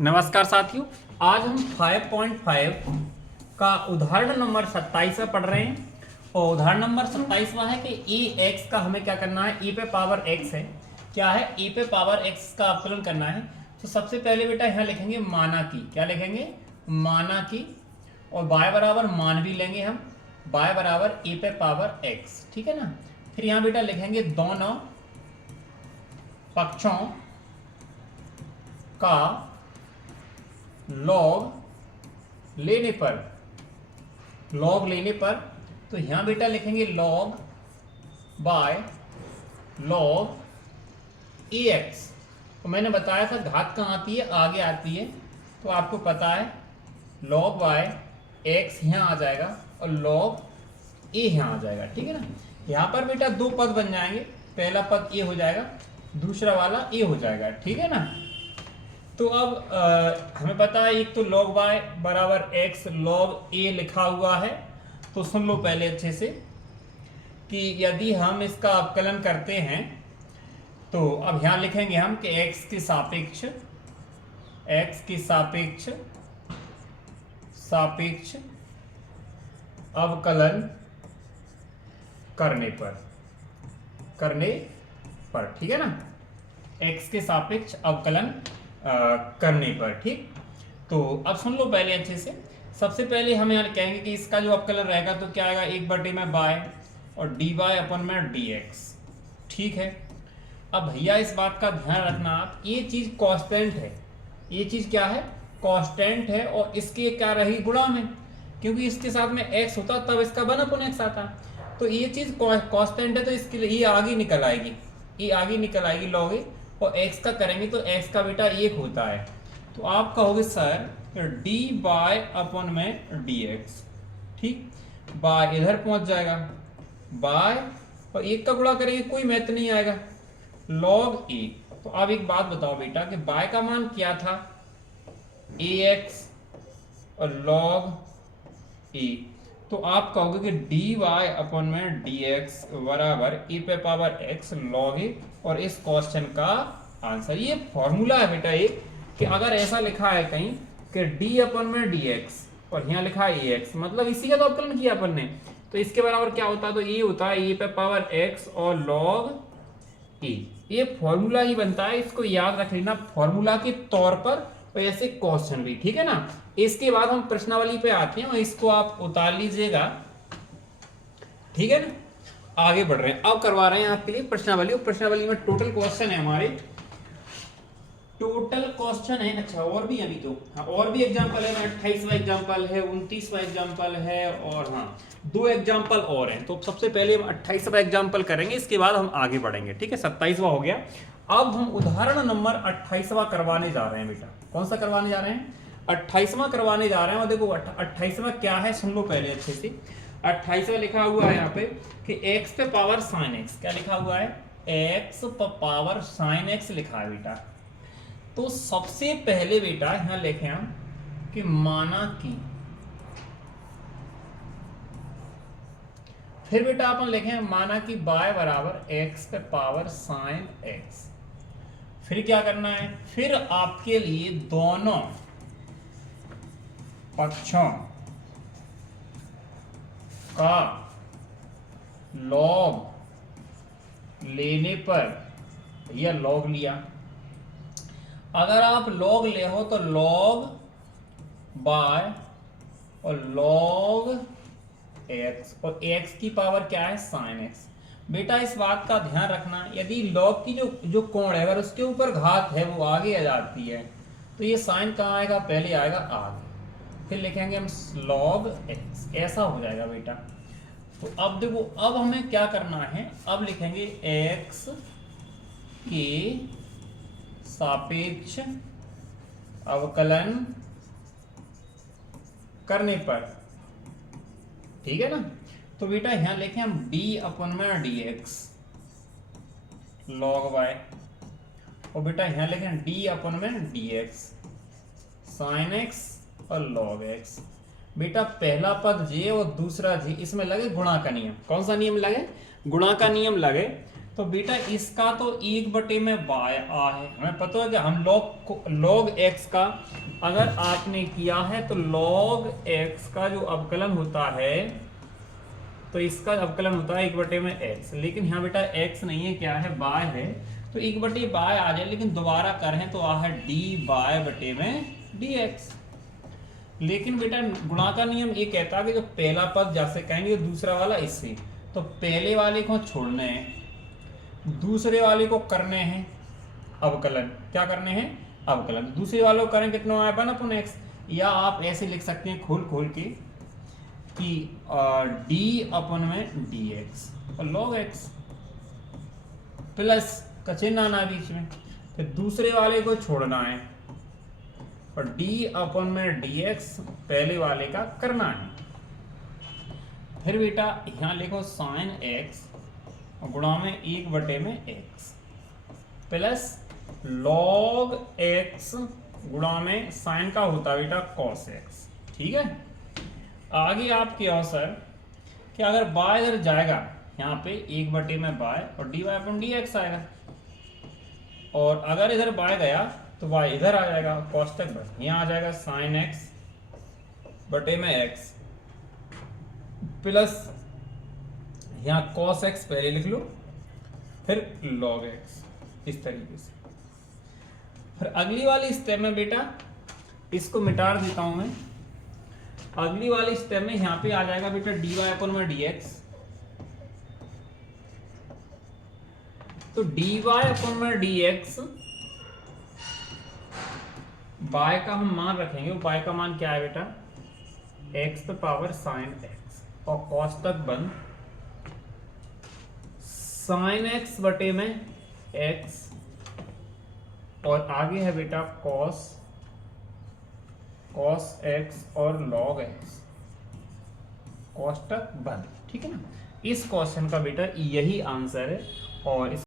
नमस्कार साथियों, आज हम 5.5 का उदाहरण नंबर 27 पढ़ रहे हैं। और उदाहरण नंबर 27 है कि ई एक्स का हमें क्या करना है। ई पे पावर एक्स है, क्या है, ई पे पावर एक्स का अवकलन करना है। तो सबसे पहले बेटा यहाँ लिखेंगे माना की, क्या लिखेंगे, माना की, और बाय बराबर मान भी लेंगे हम, बाय बराबर ई पे पावर एक्स, ठीक है ना। फिर यहाँ बेटा लिखेंगे दोनों पक्षों का लॉग लेने पर, लॉग लेने पर, तो यहां बेटा लिखेंगे log by log A x. तो मैंने बताया था घात कहाँ आती है, आगे आती है, तो आपको पता है लॉग बाय एक्स यहाँ आ जाएगा और लॉग ए यहाँ आ जाएगा, ठीक है ना। यहाँ पर बेटा दो पद बन जाएंगे, पहला पद ए हो जाएगा, दूसरा वाला ए हो जाएगा, ठीक है ना। तो अब हमें पता है एक तो log y बराबर x log a लिखा हुआ है। तो सुन लो पहले अच्छे से कि यदि हम इसका अवकलन करते हैं तो अब यहां लिखेंगे हम कि x के सापेक्ष अवकलन करने पर, ठीक है ना, x के सापेक्ष अवकलन करने पर, ठीक। तो अब सुन लो पहले अच्छे से। सबसे पहले हम यहाँ कहेंगे कि इसका जो अवकलन रहेगा तो क्या आएगा, एक बटे में बाय और डी वाई अपन में डी एक्स, ठीक है। अब भैया इस बात का ध्यान रखना आप, ये चीज कांस्टेंट है, ये चीज क्या है, कांस्टेंट है, और इसके क्या रही, गुणा में, क्योंकि इसके साथ में एक्स होता तब इसका वन अपन एक्स आता। तो ये चीज कांस्टेंट है, तो इसके लिए ये आगे निकल आएगी, ये आगे निकल आएगी लॉग ए, और x का करेंगे तो x का बेटा एक होता है। तो आप कहोगे सर डी बाय अपन में डी एक्स, ठीक, बाय इधर पहुंच जाएगा, बाय और एक का गुणा करेंगे कोई महत्व नहीं आएगा, लॉग ए। तो अब एक बात बताओ बेटा कि बाय का मान क्या था, ए एक्स और लॉग ए। तो आप कहोगे कि डी वाई अपन में डी एक्स बराबर ए पे पावर एक्स लॉग ए, और इस क्वेश्चन का आंसर, ये फॉर्मूला है बेटा एक, कि अगर ऐसा लिखा है कहीं कि डी अपन में डी एक्स और यहाँ लिखा है ए एक्स, मतलब इसी का तो अवकलन किया अपन ने, तो इसके बराबर क्या होता है, तो ये होता है ए पे पावर एक्स और लॉग ए। ये फॉर्मूला ही बनता है, इसको याद रख लेना फॉर्मूला के तौर पर, और ऐसे क्वेश्चन भी, ठीक है ना। इसके बाद हम प्रश्नावली पे आते हैं और इसको आप उतार लीजिएगा, ठीक है ना। आगे बढ़ रहे हैं, अब करवा रहे हैं आपके लिए प्रश्नावली, और प्रश्नावली में टोटल क्वेश्चन है हमारे, टोटल क्वेश्चन है, अच्छा और भी अभी तो हाँ, और भी एग्जांपल है, 28वां एग्जांपल है, 29वां एग्जांपल है, और हाँ दो एग्जांपल और हैं। तो सबसे पहले हम 28वां एग्जांपल करेंगे, इसके बाद हम आगे बढ़ेंगे, ठीक है। 27वां हो गया, अब हम उदाहरण नंबर 28वां करवाने जा रहे हैं बेटा। कौन सा करवाने जा रहे हैं, 28वां करवाने जा रहे हैं। और देखो 28वां क्या है, सुन लो पहले अच्छे से। 28वां लिखा हुआ है यहाँ पे कि x पे पावर साइन एक्स, क्या लिखा हुआ है, x पावर साइन एक्स लिखा है बेटा। तो सबसे पहले बेटा यहां लिखे हम कि माना की, फिर बेटा अपन लिखे माना कि बाय बराबर x पे पावर साइन x। फिर क्या करना है, फिर आपके लिए दोनों पक्षों का लॉग लेने पर, यह लॉग लिया, अगर आप लॉग ले हो तो लॉग बाय और लॉग एक्स, और एक्स की पावर क्या है, साइन एक्स। बेटा इस बात का ध्यान रखना, यदि लॉग की जो कोण है अगर उसके ऊपर घात है वो आगे आ जाती है, तो ये साइन कहाँ आएगा, पहले आएगा आगे, फिर लिखेंगे हम लॉग एक्स, ऐसा हो जाएगा बेटा। तो अब देखो, अब हमें क्या करना है, अब लिखेंगे एक्स के सापेक्ष अवकलन करने पर, ठीक है ना। तो बेटा यहां लिखे हम d अपन में डी एक्स लॉग वाई, और बेटा यहां लिखे d अपन में डी एक्स साइन एक्स और लॉग एक्स। बेटा पहला पद जे और दूसरा जी, इसमें लगे गुणा का नियम, कौन सा नियम लगे, गुणा का नियम लगे। तो बेटा इसका तो 1/बाय आ है, हमें पता है कि हम log x का अगर आपने किया है तो log x का जो अवकलन होता है तो इसका अवकलन होता है 1/x, लेकिन यहाँ बेटा x नहीं है, क्या है, बाय है, तो 1/बाय आ जाए, लेकिन दोबारा करें तो आ है d/dx। लेकिन बेटा गुणा का नियम ये कहता है कि जो पहला पद जैसे कहेंगे दूसरा वाला इससे, तो पहले वाले को छोड़ने हैं, दूसरे वाले को करने हैं अवकलन। क्या करने हैं? अवकलन। दूसरे वाले को करें कितना आया 1/x, या आप ऐसे लिख सकते हैं खोल खोल के कि d/dx और log x प्लस का चिन्ह आना बीच में, फिर दूसरे वाले को छोड़ना है और d/dx पहले वाले का करना है। फिर बेटा यहाँ लिखो sin x गुणा में 1/x प्लस log x गुणा में साइन का होता है बेटा cos x। ठीक है, आगे आप क्या हो सर कि अगर बाय इधर जाएगा यहाँ पे 1/बाय और dy/dx आएगा, और अगर इधर बाय गया तो y इधर आ जाएगा, cos तक बढ़ यहाँ आ जाएगा sin x/x प्लस यहाँ cos x पहले लिख लो, फिर log x, इस तरीके से। फिर अगली वाली स्टेप में बेटा इसको मिटा देता हूं मैं। अगली वाली स्टेप में यहाँ पे आ जाएगा बेटा dy/dx, तो dy/dx बाय का हम मान रखेंगे, बाय का मान क्या है बेटा x पे पावर sin x और cos तक बंद sin x/x और आगे है बेटा cos x और log x, cos तक बंद। ठीक है ना, इस क्वेश्चन का बेटा यही आंसर है। और इस